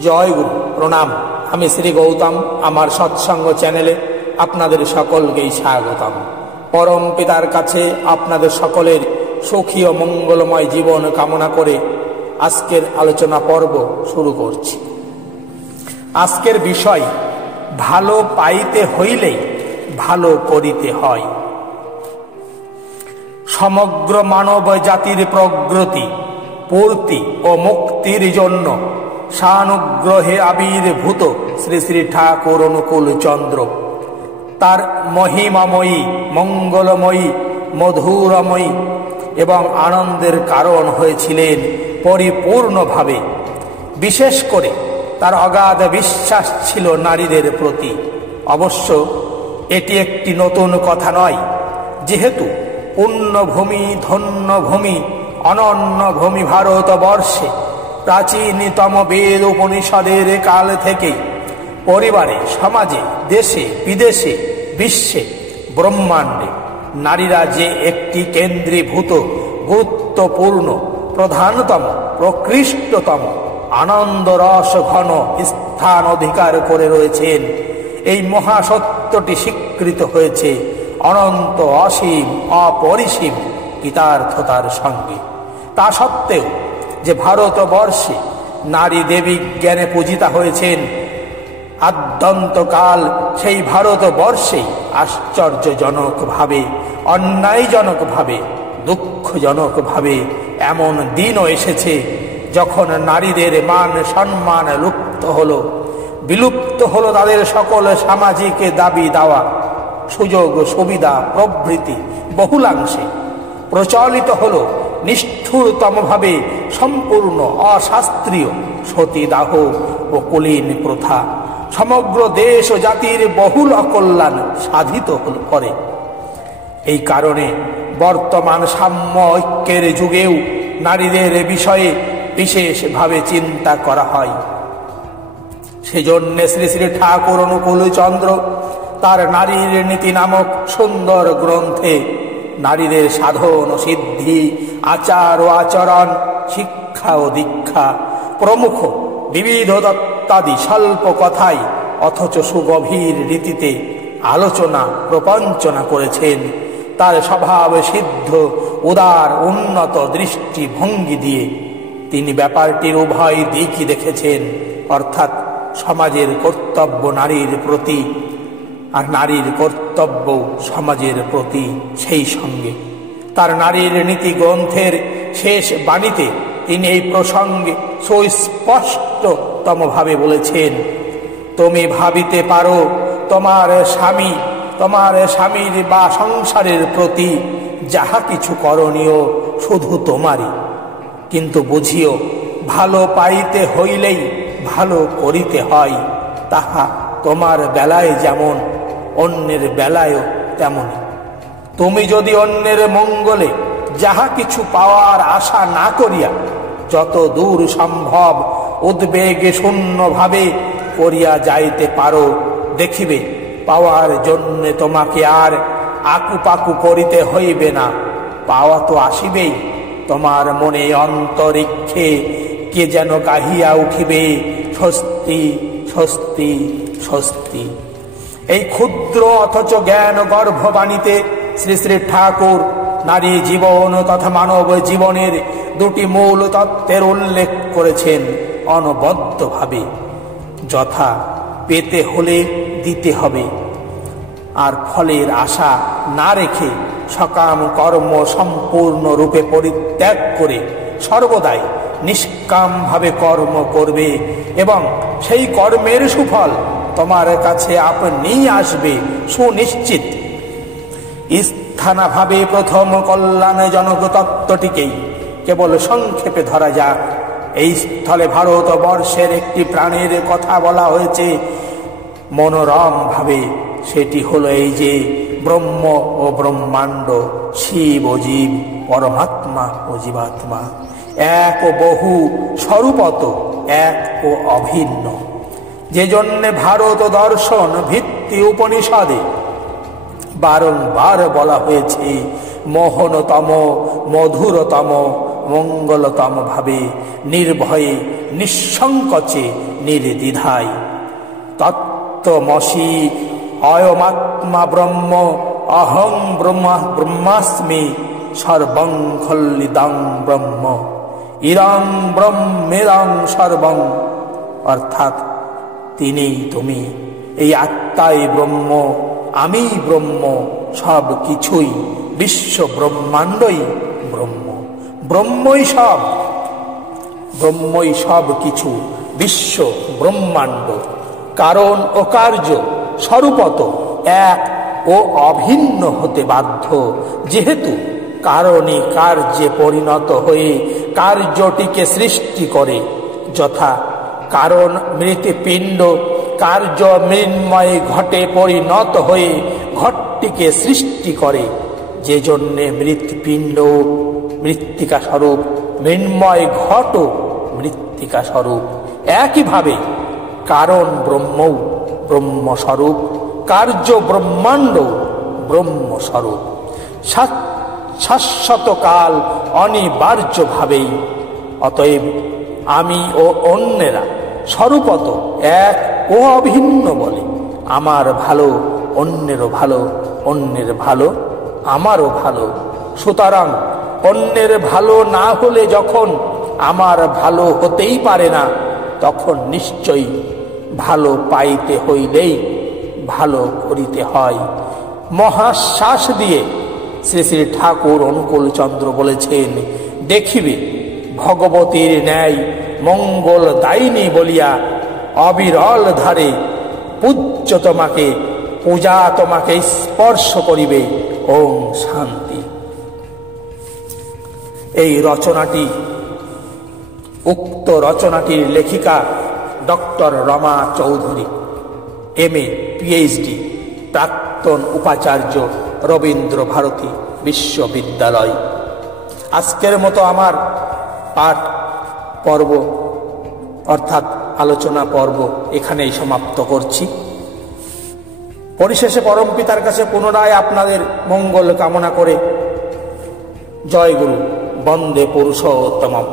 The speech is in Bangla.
জয় গুরু, প্রণাম। আমি শ্রী গৌতম। আমার সৎসঙ্গ চ্যানেলে আপনাদের সকলকেই স্বাগতম। পরম পিতার কাছে আপনাদের সকলের সুখী ও মঙ্গলময় জীবন কামনা করে আজকের আলোচনা পর্ব শুরু করছি। আজকের বিষয়, ভালো পাইতে হইলেই ভালো করিতে হয়। সমগ্র মানব জাতির প্রগতি, পূর্তি ও মুক্তির জন্য সানুগ্রহে আবির্ভূত শ্রী শ্রী ঠাকুর অনুকূল চন্দ্র তার মহিমাময়ী, মঙ্গলময়ী, মধুরময়ী এবং আনন্দের কারণ হয়েছিলেন পরিপূর্ণভাবে। বিশেষ করে তার অগাধ বিশ্বাস ছিল নারীদের প্রতি। অবশ্য এটি একটি নতুন কথা নয়, যেহেতু পুণ্যভূমি, ধন্যভূমি, অনন্য ভূমি ভারতবর্ষে প্রাচীনতম বেদ উপনিষদের কাল থেকে পরিবারে, সমাজে, দেশে, বিদেশে, বিশ্বে, ব্রহ্মাণ্ডে নারীরা যে একটি কেন্দ্রীভূত, গুরুত্বপূর্ণ, প্রধানতম, প্রকৃষ্টতম, আনন্দরস ঘন স্থান অধিকার করে রয়েছেন, এই মহাসত্যটি স্বীকৃত হয়েছে অনন্ত, অসীম, অপরিসীম কৃতার্থতার সঙ্গে। তা সত্ত্বেও যে ভারতবর্ষে নারী দেবী জ্ঞানে পূজিতা হয়েছেন আদ্যন্তকাল, সেই ভারতবর্ষেই আশ্চর্যজনকভাবে, অন্যায়জনকভাবে, দুঃখজনকভাবে এমন দিনও এসেছে যখন নারীদের মান সম্মান বিলুপ্ত হলো তাদের সকল সামাজিক দাবি দাওয়া, সুযোগ সুবিধা প্রভৃতি বহুলাংশে প্রচলিত হল নিষ্ঠুরতমভাবে সম্পূর্ণ অশাস্ত্রীয় সতীদাহ ও কুলীন প্রথা। সমগ্র দেশ ও জাতির বহুল অকল্যাণ সাধিত করে। এই কারণে বর্তমান সাম্য ঐক্যের যুগেও নারীদের বিষয়ে বিশেষভাবে চিন্তা করা হয়। সেজন্য শ্রী শ্রী ঠাকুর অনুকূল চন্দ্র তার নারীর নীতি নামক সুন্দর গ্রন্থে নারীদের সাধন ও সিদ্ধি, আচার ও আচরণ, শিক্ষা ও দীক্ষা প্রমুখ বিবিধ তত্ত্বাদি স্বল্প কথায় অথচ সুগভীর রীতিতে আলোচনা প্রপঞ্চনা করেছেন। তার স্বভাব সিদ্ধ, উদার, উন্নত দৃষ্টিভঙ্গি দিয়ে তিনি ব্যাপারটির উভয় দিকই দেখেছেন, অর্থাৎ সমাজের কর্তব্য নারীর প্রতি আর নারীর কর্তব্য সমাজের প্রতি। সেই সঙ্গে তার নারীর নীতি গ্রন্থের শেষ বাণীতে তিনি এই প্রসঙ্গে সুস্পষ্টতমভাবে বলেছেন, তুমি ভাবিতে পারো তোমার স্বামীর বা সংসারের প্রতি যাহা কিছু করণীয় শুধু তোমারই, কিন্তু বুঝিও ভালো পাইতে হইলেই ভালো করিতে হয়। তাহা তোমার বেলায় যেমন অন্যের বেলায়ও তেমনি। তুমি যদি অন্যের মঙ্গলে যাহা কিছু পাওয়ার আশা না করিয়া যত দূর সম্ভব উদ্বেগে শূন্যভাবে করিয়া যাইতে পারো, দেখিবে পাওয়ার জন্য তোমাকে আর আকুপাকু করিতে হইবে না। পাওয়া তো আসিবেই। তোমার মনে অন্তরিক্ষে কে যেন গাহিয়া উঠিবে, স্বস্তি, স্বস্তি, স্বস্তি। এই ক্ষুদ্র অথচ জ্ঞান গর্ভবাণীতে শ্রী শ্রী ঠাকুর নারী জীবন তথা মানব জীবনের দুটি মূল তত্ত্বের উল্লেখ করেছেন অনবদ্যভাবে, যথা পেতে হলে দিতে হবে, আর ফলের আশা না রেখে সকাম কর্ম সম্পূর্ণরূপে পরিত্যাগ করে সর্বদাই নিষ্কামভাবে কর্ম করবে এবং সেই কর্মের সুফল তোমার কাছে আপনিই আসবে সুনিশ্চিত। স্থানাভাবে প্রথম কল্যাণজনক তত্ত্বটিকেই কেবল সংক্ষেপে ধরা যাক। এই স্থলে ভারতবর্ষের একটি প্রাণের কথা বলা হয়েছে মনোরম ভাবে। সেটি হলো এই যে ব্রহ্ম ও ব্রহ্মাণ্ড, শিব ও জীব, পরমাত্মা ও জীবাত্মা এক ও বহু, স্বরূপত এক ও অভিন্ন। যে জন্যে ভারত দর্শন ভিত্তি উপনিষদে বারংবার বলা হয়েছে মোহনতম, মধুরতম, মঙ্গলতম ভাবে নির্ভয়ে, নিঃসংকোচে, নির্দ্বিধায়। তত্ত্বমসি অয়মাত্মা ব্রহ্ম অহং ব্রহ্মাস্মি সর্বং খল্লিদং ব্রহ্ম ইরং ব্রহ্মেরং সর্বং। অর্থাৎ তিনিই তুমি, এই আত্মাই ব্রহ্ম, আমি ব্রহ্ম, সব কিছুই, বিশ্ব ব্রহ্মাণ্ডই ব্রহ্ম। ব্রহ্মই সব, ব্রহ্মই সব কিছু, বিশ্ব ব্রহ্মাণ্ড। কারণ ও কার্য স্বরূপত এক ও অভিন্ন হতে বাধ্য, যেহেতু কারণই কার্যে পরিণত হয়ে কার্যটিকে সৃষ্টি করে। যথা কারণ মৃৎপিণ্ড কার্য মৃন্ময় ঘটে পরিণত হয়ে ঘটটিকে সৃষ্টি করে, যে জন্যে মৃৎপিণ্ড মৃত্তিকা স্বরূপ, মৃন্ময় ঘট মৃত্তিকা স্বরূপ। একইভাবে কারণ ব্রহ্মও ব্রহ্মস্বরূপ, কার্য ব্রহ্মাণ্ড ব্রহ্মস্বরূপ। শাশ্বতকাল অনিবার্যভাবেই। অতএব আমি ও অন্যেরা স্বরূপত এক ও অভিন্ন বলে। আমার ভালো অন্যেরও ভালো, অন্যের ভালো আমারও ভালো। সুতরাং অন্যের ভালো না হলে যখন আমার ভালো হতেই পারে না, তখন নিশ্চয়ই ভালো পাইতে হইলেই ভালো করিতে হয়। মহাশ্বাস দিয়ে শ্রী শ্রী ঠাকুর অনুকূল চন্দ্র বলেছেন, দেখিবে ভগবতীর ন্যায় মঙ্গল দায়িনী বলিয়া অবিরল ধারে পূজ্য তোমাকে, পূজা তোমাকে স্পর্শ করিবে। ওম শান্তি। এই রচনাটি, উক্ত রচনাটির লেখিকা doctor Rama Chowdhury, MA PhD, প্রাক্তন উপাচার্য, রবীন্দ্র ভারতী বিশ্ববিদ্যালয়। আজকের মতো আমার পাঠ পর্ব অর্থাৎ আলোচনা পর্ব এখানেই সমাপ্ত করছি। পরিশেষে পরম পিতার কাছে পুনরায় আপনাদের মঙ্গল কামনা করে জয় গুরু, বন্দে পুরুষোত্তমম।